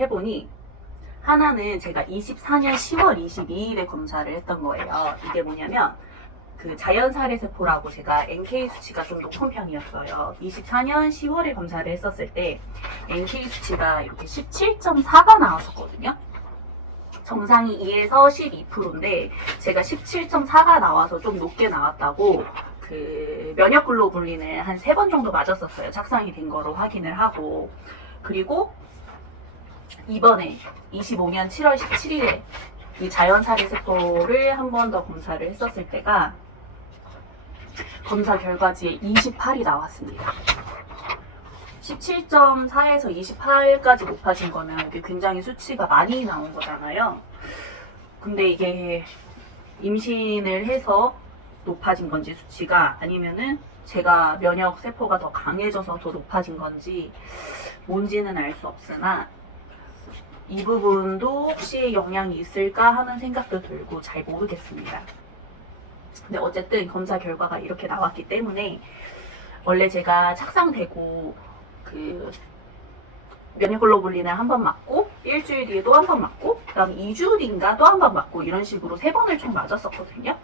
해보니 하나는 제가 24년 10월 22일에 검사를 했던 거예요. 이게 뭐냐면 그 자연살해 세포라고 제가 NK 수치가 좀 높은 편이었어요. 24년 10월에 검사를 했었을 때 NK 수치가 이렇게 17.4가 나왔었거든요. 정상이 2에서 12%인데 제가 17.4가 나와서 좀 높게 나왔다고 그 면역 글로불린을 한 세 번 정도 맞았었어요. 착상이 된 거로 확인을 하고 그리고 이번에 25년 7월 17일에 이 자연살해 세포를 한 번 더 검사를 했었을 때가 검사 결과지에 28이 나왔습니다. 17.4에서 28까지 높아진 거면 이게 굉장히 수치가 많이 나온 거잖아요. 근데 이게 임신을 해서 높아진 건지 수치가 아니면은 제가 면역 세포가 더 강해져서 더 높아진 건지 뭔지는 알 수 없으나 이 부분도 혹시 영향이 있을까 하는 생각도 들고 잘 모르겠습니다. 근데 어쨌든 검사 결과가 이렇게 나왔기 때문에 원래 제가 착상되고 그 면역글로불린을 한 번 맞고 일주일 뒤에 또 한 번 맞고 그다음 2주 뒤인가 또 한 번 맞고 이런 식으로 세 번을 총 맞았었거든요.